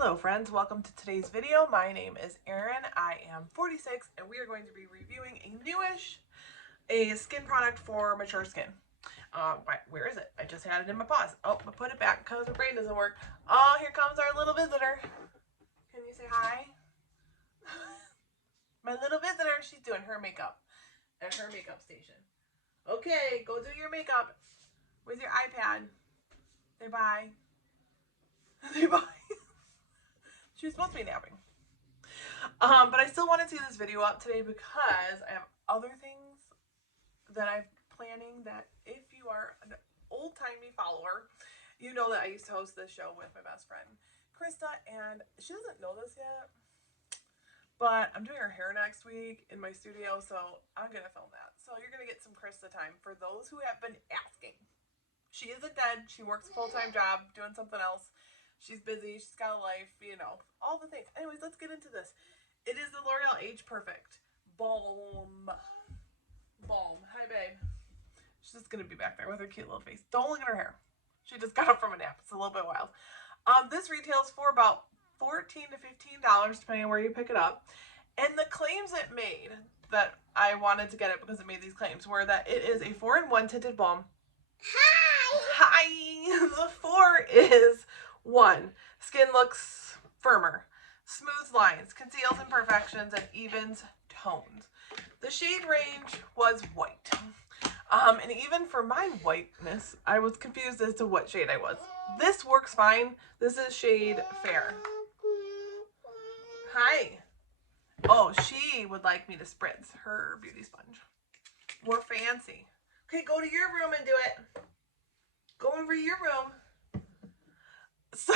Hello friends, welcome to today's video. My name is Erin. I am 46 and we are going to be reviewing a skin product for mature skin. Where is it? I just had it in my paws. Oh, I put it back because my brain doesn't work. Oh, here comes our little visitor. Can you say hi? My little visitor, she's doing her makeup at her makeup station. Okay, go do your makeup with your iPad. Say bye. Say bye. She was supposed to be napping. But I still want to see this video up today because I have other things that I'm planning that if you are an old-timey follower, you know that I used to host this show with my best friend, Krista, and she doesn't know this yet, but I'm doing her hair next week in my studio, so I'm going to film that. So you're going to get some Krista time for those who have been asking. She isn't dead. She works a full-time job doing something else. She's busy. She's got a life, you know, all the things. Anyways, let's get into this. It is the L'Oreal Age Perfect Balm. Hi, babe. She's just going to be back there with her cute little face. Don't look at her hair. She just got up from a nap. It's a little bit wild. This retails for about $14 to $15, depending on where you pick it up. And the claims it made that I wanted to get it because it made these claims were that it is a 4-in-1 tinted balm. Hi! The 4 is 1. Skin looks firmer, smooths lines, conceals imperfections, and evens tones. The shade range was white. And even for my whiteness, I was confused as to what shade I was. This works fine. This is shade Fair. Hi. Oh, she would like me to spritz her beauty sponge. We're fancy. Okay, go to your room and do it. Go over to your room. So,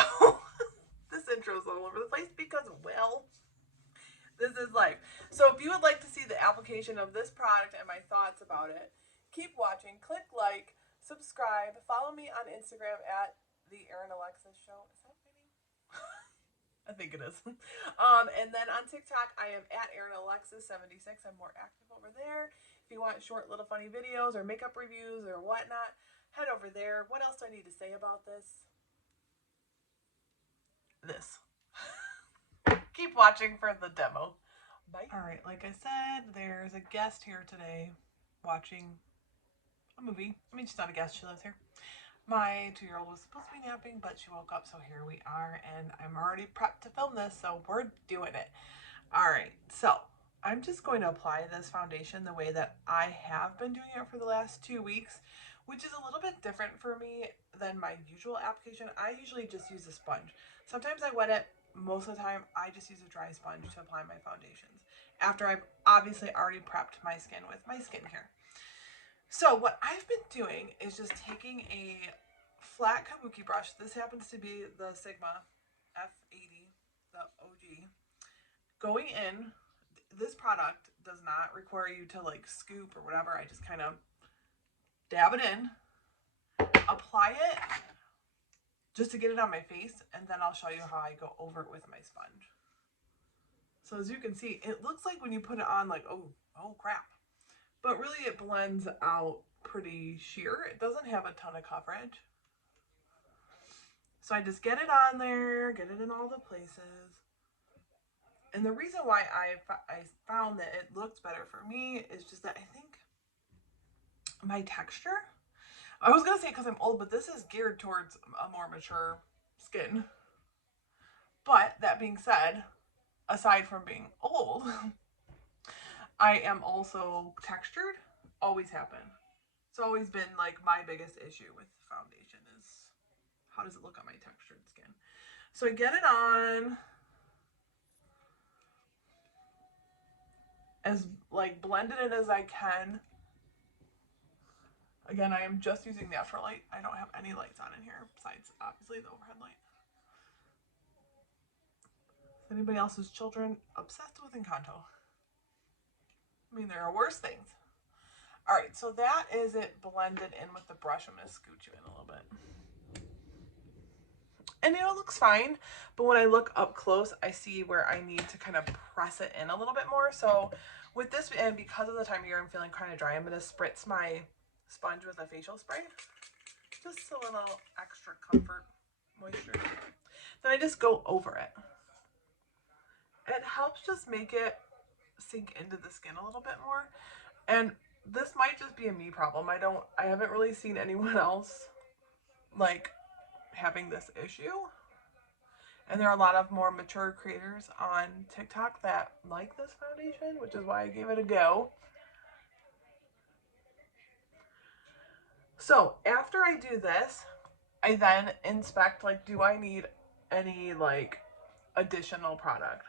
this intro is all over the place because, well, this is life. So if you would like to see the application of this product and my thoughts about it, keep watching, click like, subscribe, follow me on Instagram at the Erin Alexis Show. Is that my name? I think it is. And then on TikTok, I am at Erin Alexis 76. I'm more active over there. If you want short little funny videos or makeup reviews or whatnot, head over there. What else do I need to say about this? Keep watching for the demo. Bye. Alright, like I said, there's a guest here today watching a movie. I mean, she's not a guest, she lives here. My 2-year-old was supposed to be napping, but she woke up, so here we are, and I'm already prepped to film this, so we're doing it. Alright, so I'm just going to apply this foundation the way that I have been doing it for the last 2 weeks, which is a little bit different for me than my usual application. I usually just use a sponge. Sometimes I wet it. Most of the time, I just use a dry sponge to apply my foundations after I've obviously already prepped my skin with my skincare. So what I've been doing is just taking a flat kabuki brush. This happens to be the Sigma F80, the OG. Going in, this product does not require you to like scoop or whatever. I just kind of dab it in, apply it just to get it on my face, and then I'll show you how I go over it with my sponge. So as you can see, it looks like when you put it on like, oh crap. But really it blends out pretty sheer. It doesn't have a ton of coverage. So I just get it on there, get it in all the places. And the reason why I found that it looks better for me is just that I think my texture, I was going to say because I'm old, but this is geared towards a more mature skin. But that being said, aside from being old, I am also textured. Always happen. It's always been like my biggest issue with foundation is how does it look on my textured skin. So I get it on as like blended in as I can. Again, I am just using natural light. I don't have any lights on in here besides obviously the overhead light. Is anybody else's children obsessed with Encanto? I mean, there are worse things. All right, so that is it blended in with the brush. I'm going to scoot you in a little bit. And it looks fine, but when I look up close, I see where I need to kind of press it in a little bit more. So with this, and because of the time of year I'm feeling kind of dry, I'm going to spritz my sponge with a facial spray. Just a little extra comfort moisture. then I just go over it. It helps just make it sink into the skin a little bit more. And this might just be a me problem. I haven't really seen anyone else like having this issue. And there are a lot of more mature creators on TikTok that like this foundation, which is why I gave it a go. So after I do this, I then inspect, like, do I need any like additional product?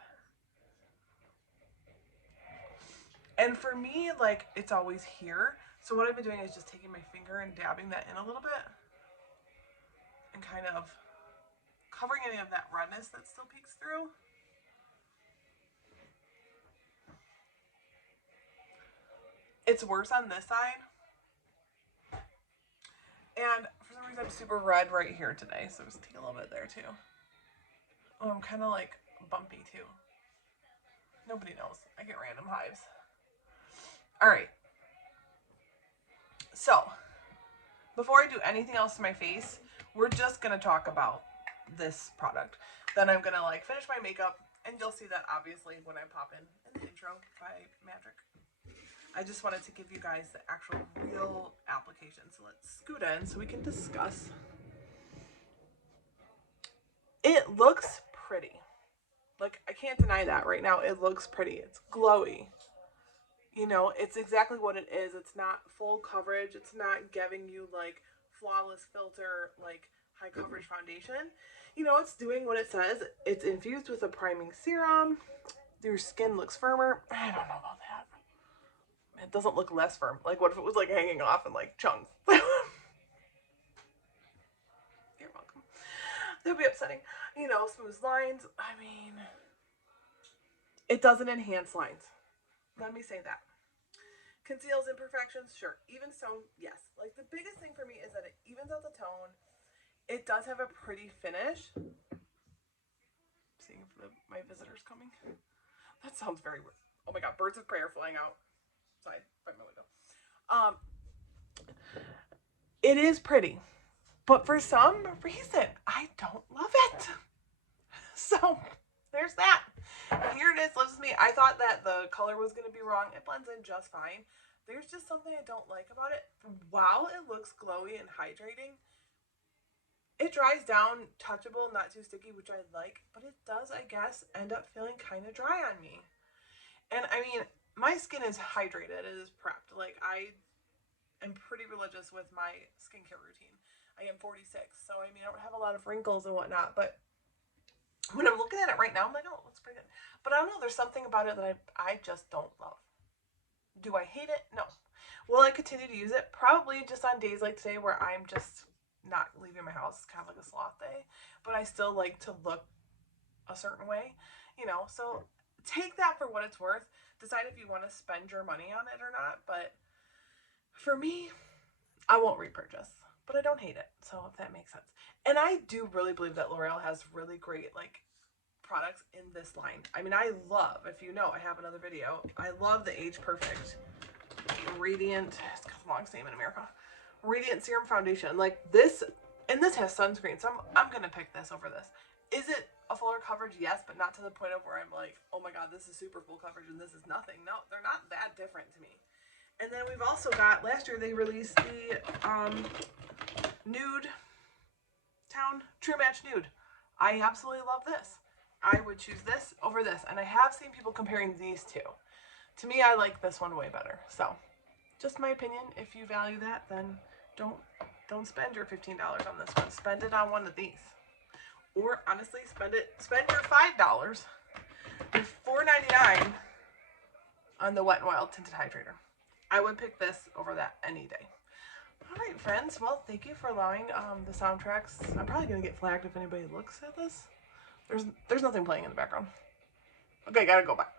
And for me, like, it's always here. So what I've been doing is just taking my finger and dabbing that in a little bit and kind of covering any of that redness that still peeks through. It's worse on this side. And for some reason I'm super red right here today, so just take a little bit there too. Oh, I'm kind of like bumpy too. Nobody knows. I get random hives. Alright. So, before I do anything else to my face, we're just going to talk about this product. Then I'm going to like finish my makeup, and you'll see that obviously when I pop in the intro by magic. I just wanted to give you guys the actual real application. So let's scoot in so we can discuss. It looks pretty. Like, I can't deny that right now. It looks pretty. It's glowy. You know, it's exactly what it is. It's not full coverage. It's not giving you like flawless filter, like high coverage foundation. You know, it's doing what it says. It's infused with a priming serum. Your skin looks firmer. I don't know about that. It doesn't look less firm. Like, what if it was like hanging off in like chunks? You're welcome. That would be upsetting. You know, smooth lines. I mean, it doesn't enhance lines. Let me say that. Conceals imperfections, sure. Even so, yes. Like, the biggest thing for me is that it evens out the tone. It does have a pretty finish. Seeing if my visitor's coming. That sounds very weird. Oh my god, birds of prey are flying out. Outside by my window. It is pretty, but for some reason, I don't love it. So, there's that. Here it is, lives with me. I thought that the color was going to be wrong. It blends in just fine. There's just something I don't like about it. While it looks glowy and hydrating, it dries down, touchable, not too sticky, which I like, but it does, I guess, end up feeling kind of dry on me. And I mean, my skin is hydrated. It is prepped. Like, I am pretty religious with my skincare routine. I am 46, so I mean, I don't have a lot of wrinkles and whatnot, but when I'm looking at it right now, I'm like, oh, it looks pretty good. But I don't know, there's something about it that I just don't love. Do I hate it? No. Will I continue to use it? Probably just on days like today where I'm just not leaving my house. It's kind of like a sloth day. But I still like to look a certain way, you know. So take that for what it's worth. Decide if you want to spend your money on it or not. But for me, I won't repurchase. But I don't hate it. So if that makes sense. And I do really believe that L'Oreal has really great, like, products in this line. I mean, I love, if you know, I have another video. I love the Age Perfect Radiant, it's got the longest name in America, Radiant Serum Foundation. Like, this, and this has sunscreen, so I'm gonna pick this over this. Is it a fuller coverage? Yes, but not to the point of where I'm like, oh my god, this is super full coverage and this is nothing. No, they're not that different to me. And then we've also got, last year they released the Nude Town True Match Nude. I absolutely love this. I would choose this over this. And I have seen people comparing these two. To me, I like this one way better. So, just my opinion. If you value that, then don't spend your $15 on this one. Spend it on one of these. Or, honestly, spend your $5 and $4.99 on the Wet n Wild Tinted Hydrator. I would pick this over that any day. Alright, friends. Well, thank you for allowing the soundtracks. I'm probably going to get flagged if anybody looks at this. There's nothing playing in the background. Okay, gotta go back.